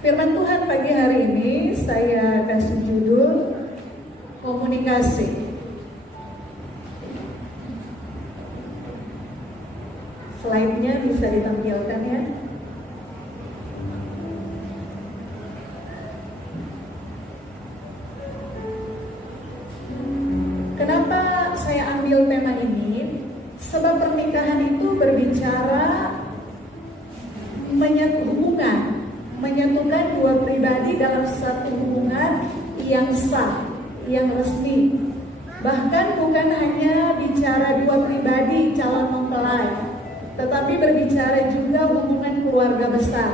Firman Tuhan pagi hari ini saya kasih judul komunikasi. Slide-nya bisa ditampilkan ya. Kenapa saya ambil tema ini? Sebab pernikahan itu berbicara menyatukan dua pribadi dalam satu hubungan yang sah, yang resmi. Bahkan bukan hanya bicara dua pribadi calon mempelai, tetapi berbicara juga hubungan keluarga besar.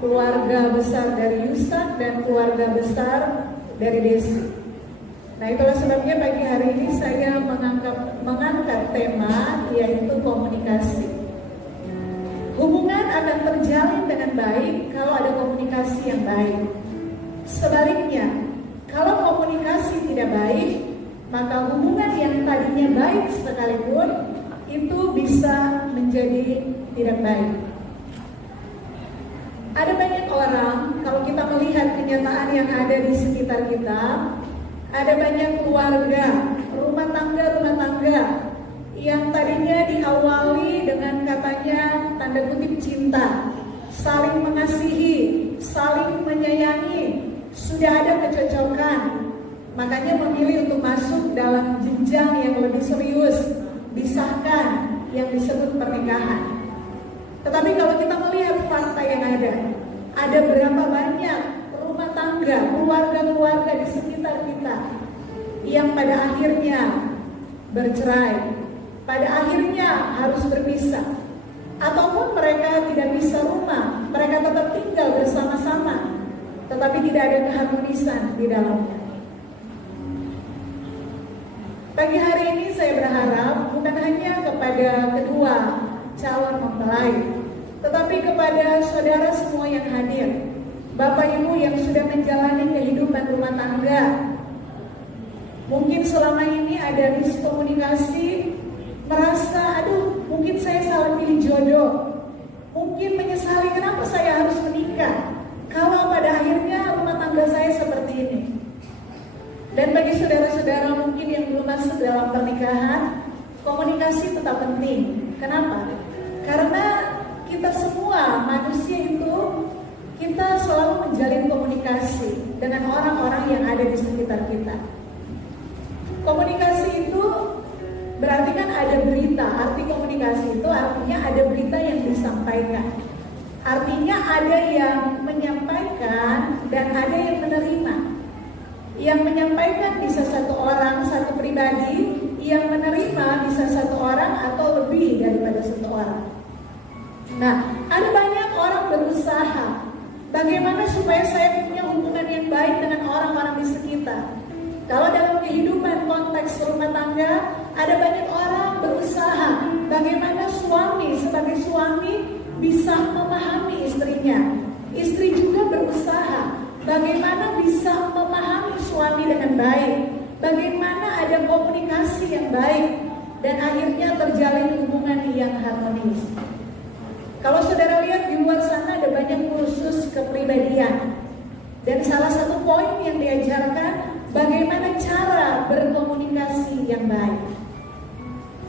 Keluarga besar dari Yusak dan keluarga besar dari Desi. Nah, itulah sebabnya pagi hari ini saya mengangkat tema yaitu komunikasi. Hubungan akan terjalin dengan baik kalau ada komunikasi yang baik. Sebaliknya, kalau komunikasi tidak baik, maka hubungan yang tadinya baik sekalipun itu bisa menjadi tidak baik. Ada banyak orang, kalau kita melihat kenyataan yang ada di sekitar kita, ada banyak keluarga, rumah tangga yang tadinya diawali dengan katanya tanda kutip cinta, saling mengasihi, saling menyayangi, sudah ada kecocokan, makanya memilih untuk masuk dalam jenjang yang lebih serius, disahkan yang disebut pernikahan. Tetapi kalau kita melihat fakta yang ada berapa banyak rumah tangga, keluarga-keluarga di sekitar kita yang pada akhirnya bercerai, pada akhirnya harus berpisah, ataupun mereka tidak bisa rumah, mereka tetap tinggal bersama-sama, tetapi tidak ada keharmonisan di dalamnya. Pagi hari ini saya berharap bukan hanya kepada kedua calon mempelai, tetapi kepada saudara semua yang hadir, Bapak Ibu yang sudah menjalani kehidupan rumah tangga. Mungkin selama ini ada miskomunikasi, merasa aduh mungkin saya salah pilih jodoh, mungkin menyesali kenapa saya harus menikah kalau pada akhirnya rumah tangga saya seperti ini. Dan bagi saudara-saudara mungkin yang belum masuk dalam pernikahan, komunikasi tetap penting. Kenapa? Karena kita semua manusia itu, kita selalu menjalin komunikasi dengan orang-orang yang ada di sekitar kita. Komunikasi itu berarti kan ada berita. Arti komunikasi itu artinya ada berita yang disampaikan. Artinya ada yang menyampaikan dan ada yang menerima. Yang menyampaikan bisa satu orang, satu pribadi. Yang menerima bisa satu orang atau lebih daripada satu orang. Nah, ada banyak orang berusaha bagaimana supaya saya punya hubungan yang baik dengan orang-orang di sekitar. Kalau dalam kehidupan konteks rumah tangga, ada banyak orang berusaha bagaimana suami sebagai suami bisa memahami istrinya. Istri juga berusaha bagaimana bisa memahami suami dengan baik, bagaimana ada komunikasi yang baik, dan akhirnya terjalin hubungan yang harmonis. Kalau saudara lihat di luar sana ada banyak kursus kepribadian, dan salah satu poin yang diajarkan bagaimana cara berkomunikasi yang baik.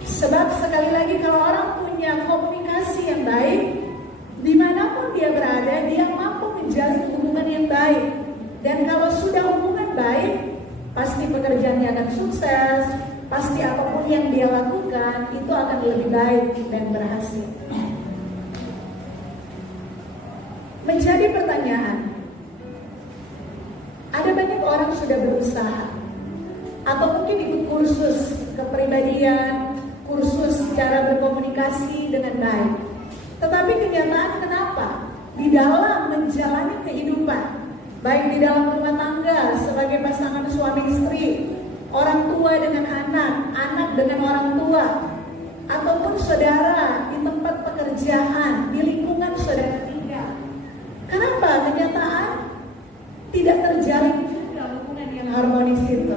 Sebab sekali lagi kalau orang punya komunikasi yang baik, dimanapun dia berada, dia mampu menjalin hubungan yang baik. Dan kalau sudah hubungan baik, pasti pekerjaannya akan sukses, pasti apapun yang dia lakukan itu akan lebih baik dan berhasil. Menjadi pertanyaan, ada banyak orang sudah berusaha atau mungkin ikut kursus kepribadian, kursus cara berkomunikasi dengan baik. Tetapi kenyataan kenapa? Di dalam menjalani kehidupan, baik di dalam rumah tangga sebagai pasangan suami istri, orang tua dengan anak, anak dengan orang tua, ataupun saudara di tempat pekerjaan, di lingkungan saudara tinggal. Kenapa kenyataan tidak terjalin juga hubungan yang harmonis itu?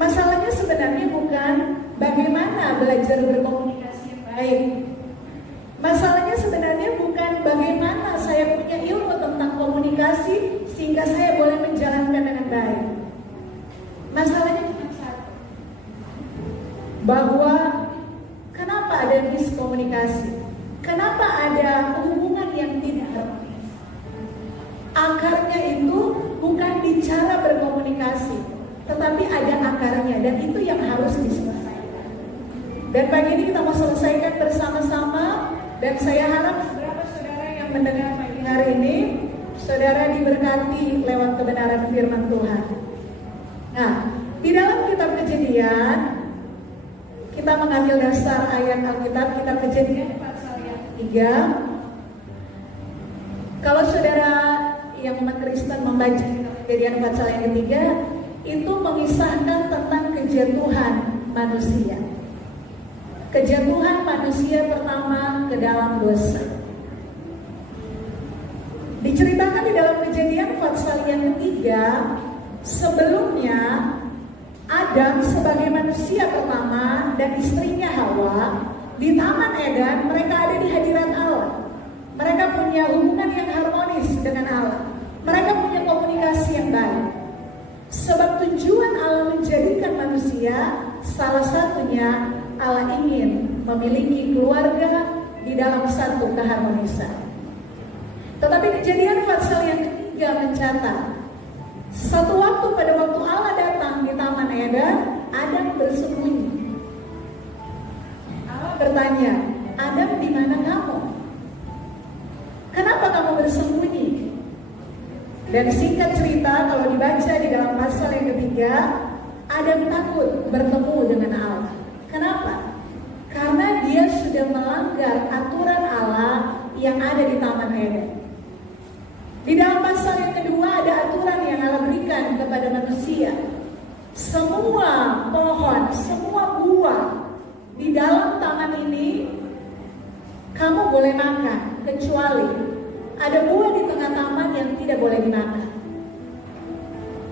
Masalahnya sebenarnya bukan bagaimana belajar berkomunikasi yang baik. Masalahnya sebenarnya bukan bagaimana komunikasi sehingga saya boleh menjalankan dengan baik. Masalahnya cuma satu, bahwa kenapa ada miskomunikasi? Kenapa ada hubungan yang tidak harmonis? Akarnya itu bukan di cara berkomunikasi, tetapi ada akarnya, dan itu yang harus diselesaikan. Dan pagi ini kita mau selesaikan bersama-sama, dan saya harap beberapa saudara yang mendengar pagi hari ini, saudara diberkati lewat kebenaran firman Tuhan. Nah, di dalam kitab Kejadian, kita mengambil dasar ayat Alkitab, kitab Kejadian pasal yang 3. Kalau saudara yang umat Kristen membaca Kejadian pasal yang ketiga, itu mengisahkan tentang kejatuhan manusia. Kejatuhan manusia pertama ke dalam dosa. Diceritakan di dalam Kejadian pasal yang ketiga, sebelumnya Adam sebagai manusia pertama dan istrinya Hawa di Taman Eden, mereka ada di hadirat Allah. Mereka punya hubungan yang harmonis dengan Allah. Mereka punya komunikasi yang baik. Sebab tujuan Allah menjadikan manusia, salah satunya Allah ingin memiliki keluarga di dalam satu keharmonisan. Tetapi Kejadian pasal yang ketiga mencatat, satu waktu pada waktu Allah datang di Taman Eden, Adam bersembunyi. Allah bertanya, Adam, di mana kamu? Kenapa kamu bersembunyi? Dan singkat cerita, kalau dibaca di dalam pasal yang ketiga, Adam takut bertemu dengan Allah. Kenapa? Karena dia sudah melanggar aturan Allah yang ada di Taman Eden. Di dalam pasal yang kedua ada aturan yang Allah berikan kepada manusia. Semua pohon, semua buah di dalam taman ini kamu boleh makan, kecuali ada buah di tengah taman yang tidak boleh dimakan.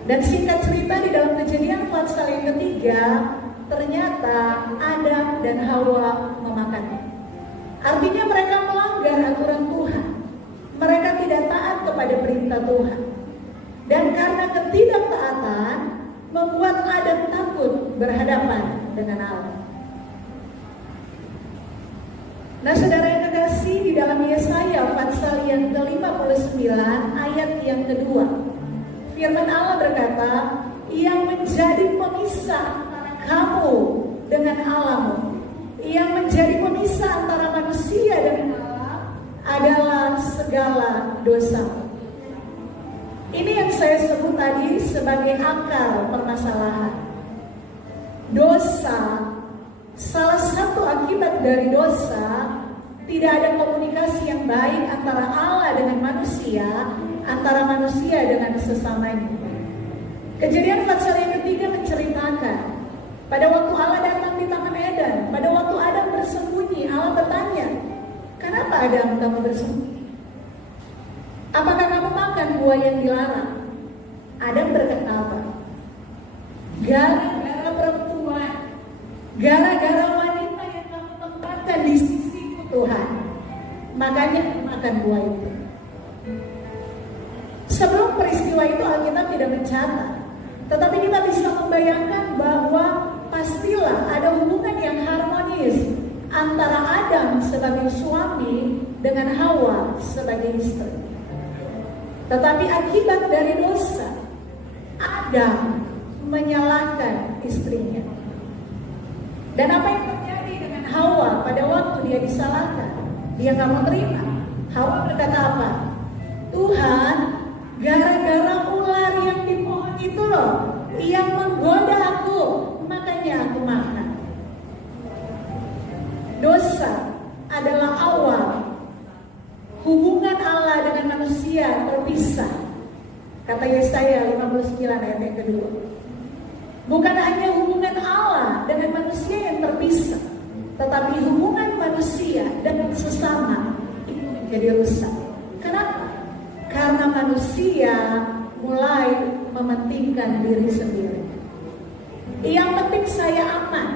Dan singkat cerita di dalam Kejadian pasal yang ketiga, ternyata Adam dan Hawa memakannya. Artinya mereka melanggar aturan Tuhan. Mereka tidak taat kepada perintah Tuhan. Dan karena ketidaktaatan membuat Adam takut berhadapan dengan Allah. Nah, saudara yang kekasih, di dalam Yesaya pasal yang ke-59 ayat yang kedua, firman Allah berkata, yang menjadi pemisah antara kamu dengan Allahmu, yang menjadi pemisah antara manusia dengan Allah adalah segala dosa. Ini yang saya sebut tadi sebagai akar permasalahan. Dosa, salah satu akibat dari dosa, tidak ada komunikasi yang baik antara Allah dengan manusia, antara manusia dengan sesamanya. Kejadian pasal yang ketiga menceritakan, pada waktu Allah datang di Taman Eden, pada waktu Adam bersembunyi, Allah bertanya, kenapa Adam kamu bersembunyi? Apakah kamu makan buah yang dilarang? Adam berkata apa? Gara-gara perempuan, gara-gara wanita yang kamu tempatkan di sisiku Tuhan, makanya makan buah itu. Sebelum peristiwa itu Alkitab tidak mencatat, tetapi kita bisa membayangkan bahwa pastilah ada hubungan yang harmonis antara Adam sebagai suami dengan Hawa sebagai istri. Tetapi akibat dari dosa, Adam menyalahkan istrinya. Dan apa yang terjadi dengan Hawa pada waktu dia disalahkan? Dia gak mau terima. Hawa berkata apa? Tuhan, gara-gara ular yang di pohon itu loh, yang menggoda aku, makanya aku makan. Dosa adalah awal hubungan Allah dengan manusia terpisah. Kata Yesaya 59 ayat yang kedua. Bukan hanya hubungan Allah dengan manusia yang terpisah, tetapi hubungan manusia dan sesama itu menjadi rusak. Kenapa? Karena manusia mulai mementingkan diri sendiri. Yang penting saya aman,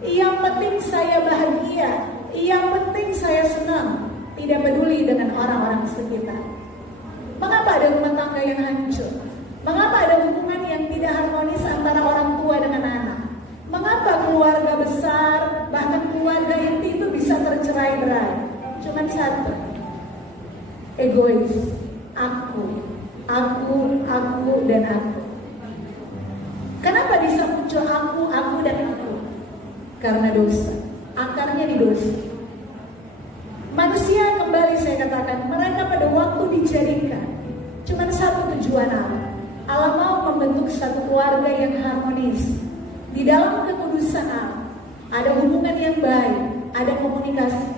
yang penting saya bahagia, yang penting saya senang, tidak peduli dengan orang-orang sekitar. Mengapa ada rumah satu, egois, aku, dan aku. Kenapa bisa muncul aku dan aku? Karena dosa, akarnya di dosa. Manusia, kembali saya katakan, mereka pada waktu dijadikan cuma satu tujuan Allah. Allah mau membentuk satu keluarga yang harmonis. Di dalam kekudusan Allah ada hubungan yang baik, ada komunikasi.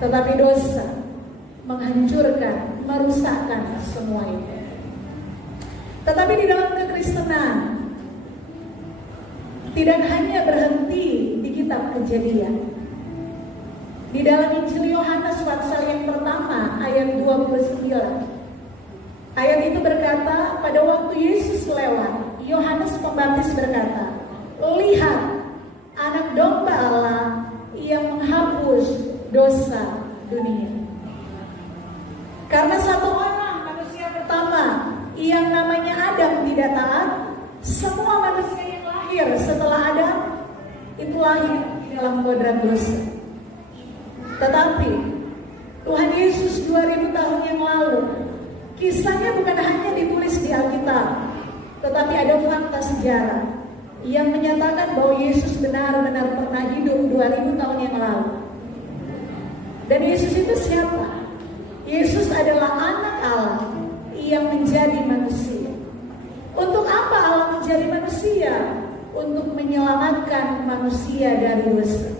Tetapi dosa menghancurkan, merusakkan semua itu. Tetapi di dalam kekristenan tidak hanya berhenti di kitab Kejadian. Di dalam Injil Yohanes pasal yang pertama ayat 29. Ayat itu berkata, pada waktu Yesus lewat, Yohanes Pembaptis berkata, lihat anak domba Allah yang menghapus dosa dunia. Karena satu orang manusia pertama yang namanya Adam tidak taat, semua manusia yang lahir setelah Adam itu lahir dalam kodrat dosa. Tetapi Tuhan Yesus 2000 tahun yang lalu, kisahnya bukan hanya ditulis di Alkitab, tetapi ada fakta sejarah yang menyatakan bahwa Yesus benar-benar pernah hidup 2000 tahun yang lalu. Dan Yesus itu siapa? Yesus adalah anak Allah yang menjadi manusia. Untuk apa Allah menjadi manusia? Untuk menyelamatkan manusia dari dosa.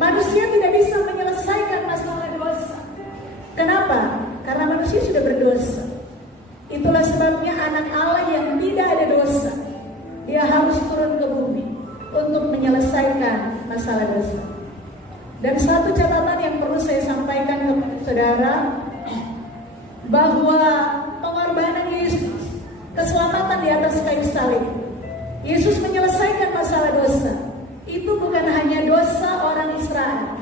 Manusia tidak bisa menyelesaikan masalah dosa. Kenapa? Karena manusia sudah berdosa. Itulah sebabnya anak Allah yang tidak ada dosa, dia harus turun ke bumi untuk menyelesaikan masalah dosa. Dan satu catatan yang perlu saya sampaikan kepada saudara, bahwa pengorbanan Yesus, keselamatan di atas kayu salib, Yesus menyelesaikan masalah dosa. Itu bukan hanya dosa orang Israel,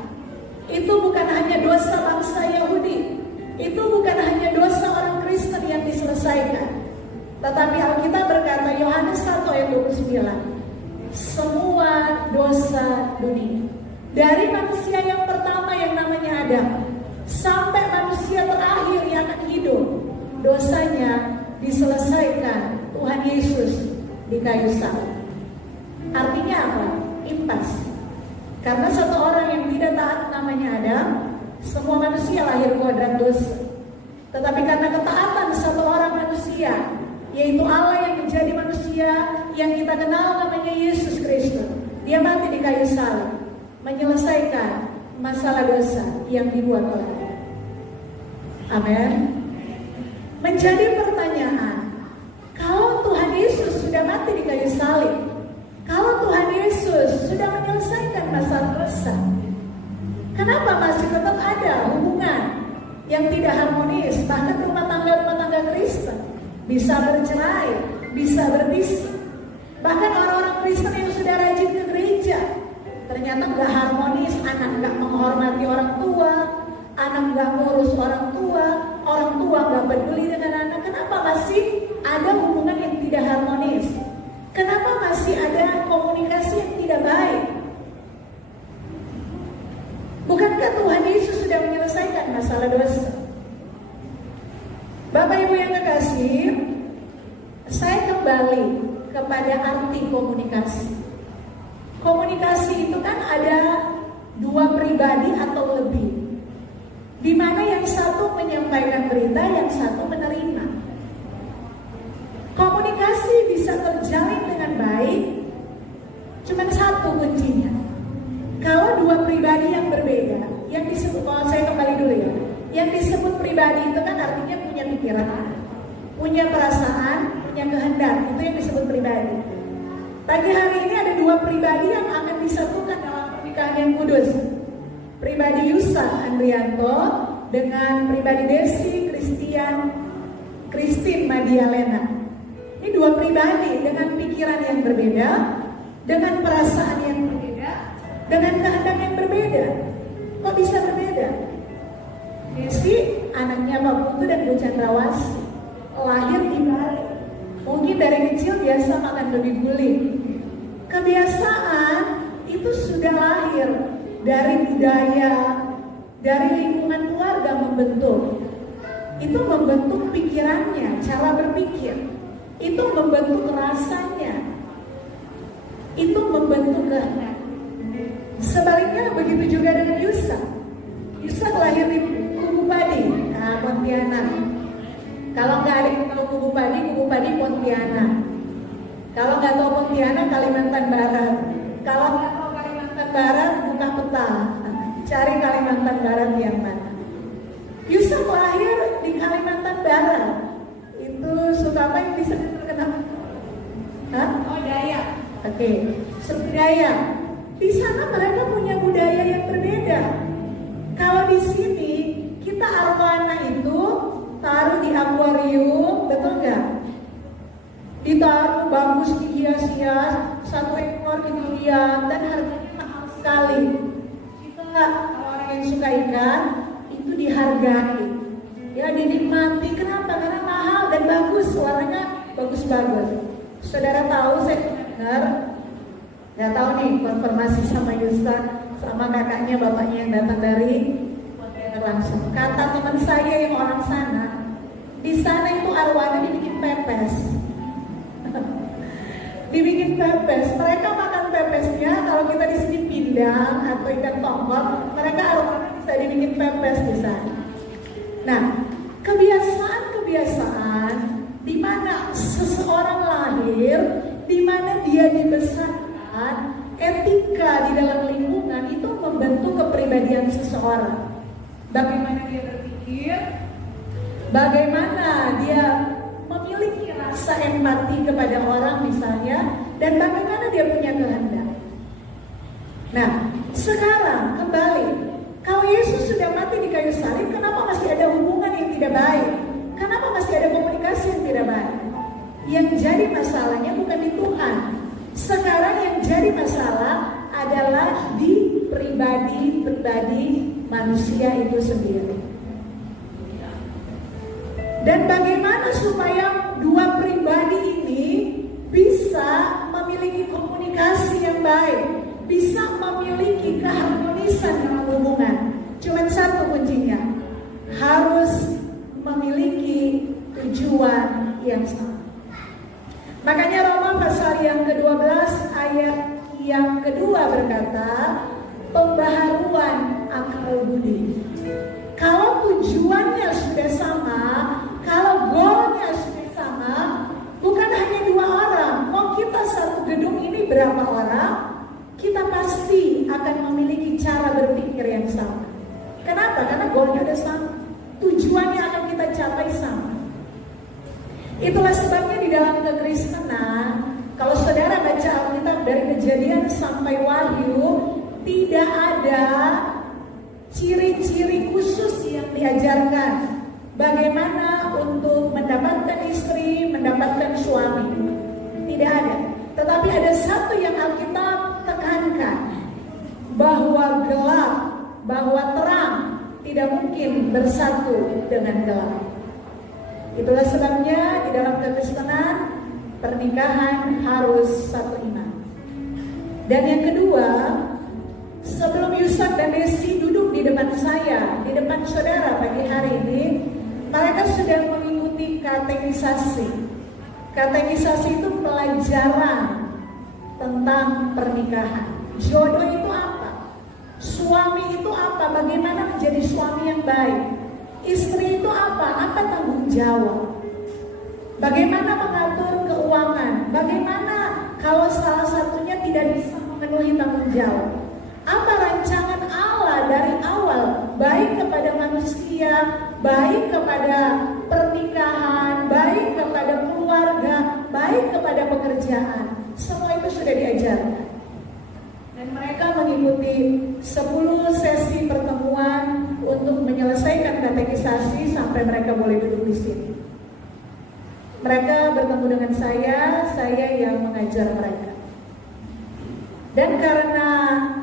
itu bukan hanya dosa bangsa Yahudi, itu bukan hanya dosa orang Kristen yang diselesaikan. Tetapi Alkitab berkata, Yohanes 1 ayat 29, semua dosa dunia, dari manusia yang pertama yang namanya Adam sampai manusia terakhir yang akan hidup, dosanya diselesaikan Tuhan Yesus di kayu salib. Artinya apa? Impas. Karena satu orang yang tidak taat namanya Adam, semua manusia lahir kodrat dosa. Tetapi karena ketaatan satu orang manusia, yaitu Allah yang menjadi manusia, yang kita kenal namanya Yesus Kristus, dia mati di kayu salib, menyelesaikan masalah dosa yang dibuat oleh Allah. Amin. Menjadi pertanyaan, kalau Tuhan Yesus sudah mati di kayu salib, kalau Tuhan Yesus sudah menyelesaikan masalah dosa, kenapa masih tetap ada hubungan yang tidak harmonis? Bahkan rumah tangga Kristen bisa bercerai, bisa berpisah. Bahkan orang-orang Kristen yang sudah rajin ke gereja, ternyata gak harmonis. Anak gak menghormati orang tua, anak gak ngurus orang tua gak peduli dengan anak. Kenapa masih ada hubungan yang tidak harmonis? Kenapa masih ada komunikasi yang tidak baik? Bukankah Tuhan Yesus sudah menyelesaikan masalah dosa? Bapak Ibu yang kekasih, saya kembali kepada arti komunikasi. Komunikasi itu kan ada dua pribadi atau lebih, di mana yang satu menyampaikan berita, yang satu menerima. Komunikasi bisa terjalin dengan baik, cuma satu kuncinya. Kalau dua pribadi yang berbeda, yang disebut, kalau saya kembali dulu ya, yang disebut pribadi itu kan artinya punya pikiran, punya perasaan, punya kehendak, itu yang disebut pribadi. Pagi hari ini ada dua pribadi yang akan disatukan dalam pernikahan yang kudus. Pribadi Yusa Andrianto dengan pribadi Desi Christine Madialena. Ini dua pribadi dengan pikiran yang berbeda, dengan perasaan yang berbeda, dengan kehendak yang berbeda. Kok bisa berbeda? Desi anaknya Pak Putu dan Bu Chandrawasih, lahir di Bali. Mungkin dari kecil biasa makan babi guling. Kebiasaan itu sudah lahir dari budaya dari lingkungan keluarga membentuk. Itu membentuk pikirannya, cara berpikir. Itu membentuk rasanya. Itu membentuk kehendak. Sebaliknya begitu juga dengan Yusa. Yusa lahir di Kubu Padi, Pontianak. Kalau nggak ada yang tahu Kubu Padi Pontianak. Kalau nggak tahu Pontianak, Kalimantan Barat. Kalau nggak tahu Kalimantan Barat, buka peta, cari Kalimantan Barat yang mana. Yusuf lahir di Kalimantan Barat. Itu suka apa yang bisa terkenal? Hah? Oh, Dayak. Oke, suku Dayak. Di sana mereka punya budaya yang berbeda. Kalau di sini kita arwana itu taruh di akuarium, betul nggak? Ditaruh bagus dihias-hias, 1 ekor kita lihat dan harganya mahal sekali. Kita kalau orang yang suka ikan itu dihargai, ya dinikmati. Kenapa? Karena mahal dan bagus, warnanya bagus-bagus. Saudara tahu, saya dengar, nggak tahu nih konfirmasi sama Yusta, sama kakaknya, bapaknya yang datang dari langsung. Kata teman saya yang orang sana, di sana itu arwana dibikin pepes. Dibikin pepes. Mereka makan pepesnya. Kalau kita di sini pindang atau ikan tongkol, mereka arwana bisa dibikin pepes di sana. Nah, kebiasaan di mana seseorang lahir, di mana dia dibesarkan, etika di dalam lingkungan itu membentuk kepribadian seseorang. Bagaimana dia berpikir, bagaimana dia memiliki rasa empati kepada orang misalnya, dan bagaimana dia punya kehendak. Nah, sekarang kembali, kalau Yesus sudah mati di kayu salib, kenapa masih ada hubungan yang tidak baik? Kenapa masih ada komunikasi yang tidak baik? Yang jadi masalahnya bukan di Tuhan. Sekarang yang jadi masalah adalah di pribadi manusia itu sendiri. Dan bagaimana supaya dua pribadi ini bisa memiliki komunikasi yang baik, bisa memiliki keharmonisan dalam hubungan. Cuma satu kuncinya, harus memiliki tujuan yang sama. Makanya Roma pasal yang ke-12 ayat yang kedua berkata, pembaharuan akal budi. Kalau tujuannya sudah sama, kalau goalnya sudah sama, bukan hanya 2 orang. Mau kita satu gedung ini berapa orang, kita pasti akan memiliki cara berpikir yang sama. Kenapa? Karena goalnya sudah sama, tujuannya akan kita capai sama. Itulah sebabnya di dalam kekristenan, kalau saudara baca Alkitab dari Kejadian sampai Wahyu, tidak ada ciri-ciri khusus yang diajarkan bagaimana untuk mendapatkan istri, mendapatkan suami. Tidak ada. Tetapi ada satu yang Alkitab tekankan, bahwa gelap, bahwa terang tidak mungkin bersatu dengan gelap. Itulah sebabnya di dalam kekristenan pernikahan harus satu iman. Dan yang kedua, sebelum Yusak dan Desi duduk di depan saya, di depan saudara pagi hari ini, mereka sudah mengikuti katekisasi. Katekisasi itu pelajaran tentang pernikahan. Jodoh itu apa? Suami itu apa? Bagaimana menjadi suami yang baik? Istri itu apa? Apa tanggung jawab? Bagaimana mengatur keuangan? Bagaimana kalau salah satunya tidak bisa memenuhi tanggung jawab? Apa rancangan Allah dari awal, baik kepada manusia, baik kepada pernikahan, baik kepada keluarga, baik kepada pekerjaan? Semua itu sudah diajarkan. Dan mereka mengikuti 10 sesi pertemuan untuk menyelesaikan katekisasi sampai mereka boleh duduk di sini. Mereka bertemu dengan saya yang mengajar mereka. Dan karena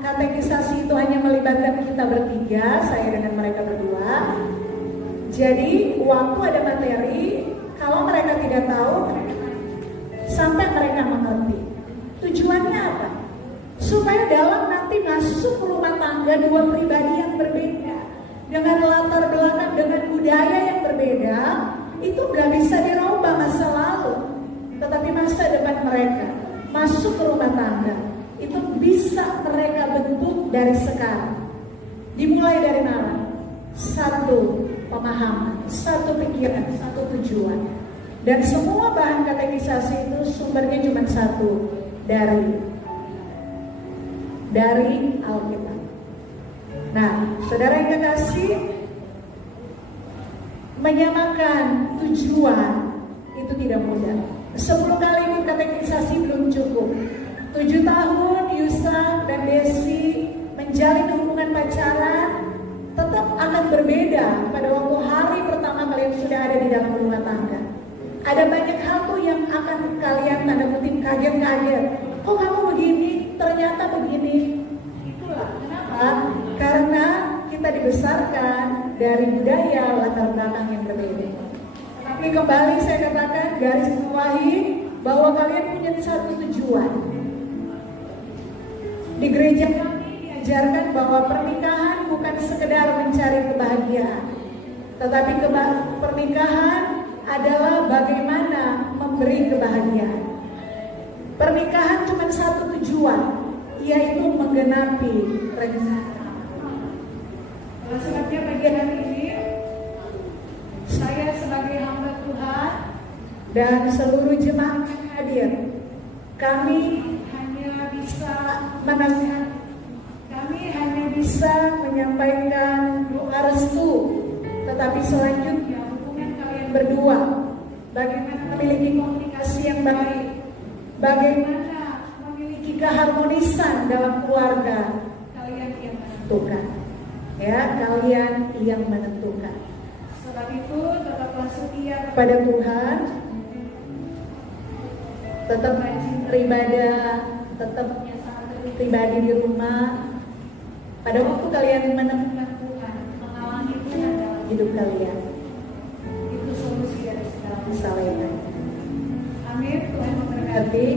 katekisasi itu hanya melibatkan kita bertiga, saya dengan mereka berdua, jadi waktu ada materi, kalau mereka tidak tahu, sampai mereka mengerti. Tujuannya apa? Supaya dalam nanti masuk rumah tangga dua pribadi yang berbeda, dengan latar belakang, dengan budaya yang berbeda, itu gak bisa dirubah masa lalu. Tetapi masa depan mereka, masuk ke rumah tangga, itu bisa mereka bentuk dari sekarang. Dimulai dari mana? Satu pemahaman, satu pikiran, satu tujuan. Dan semua bahan katekisasi itu sumbernya cuma satu, dari Alkitab. Nah, saudara yang kekasih, menyamakan tujuan itu tidak mudah. 10 kali ikut katekisasi belum cukup. 7 tahun Yusa dan Desi menjalin hubungan pacaran tetap akan berbeda pada waktu hari pertama kalian sudah ada di dalam rumah tangga. Ada banyak hal tuh yang akan kalian tanda kutip kaget-kaget. Kok kamu begini? Ternyata begini. Itulah kenapa? Karena kita dibesarkan dari budaya latar belakang yang berbeda. Tapi kembali saya katakan, garis bawahi bahwa kalian punya satu tujuan. Di gereja kami diajarkan bahwa pernikahan bukan sekedar mencari kebahagiaan, tetapi pernikahan adalah bagaimana memberi kebahagiaan. Pernikahan cuma satu tujuan, yaitu menggenapi rencana. Oleh sebabnya pagi hari ini, saya sebagai hamba Tuhan dan seluruh jemaat yang hadir, kami hanya bisa menasihat, kami hanya bisa menyampaikan doa restu, tetapi selanjutnya hubungan kalian berdua, bagaimana memiliki komunikasi yang baik, bagaimana memiliki keharmonisan dalam keluarga, kalian yang menentukan. Ya, kalian yang menentukan. Sebab itu tetaplah setia kepada Tuhan, tetap rajin beribadah, tetap punya saat pribadi di rumah. Pada waktu kalian menemukan Tuhan, mengalami Tuhan dalam hidup kalian, itu solusi dari segala masalah yang ada. Amin. Tuhan memberkati.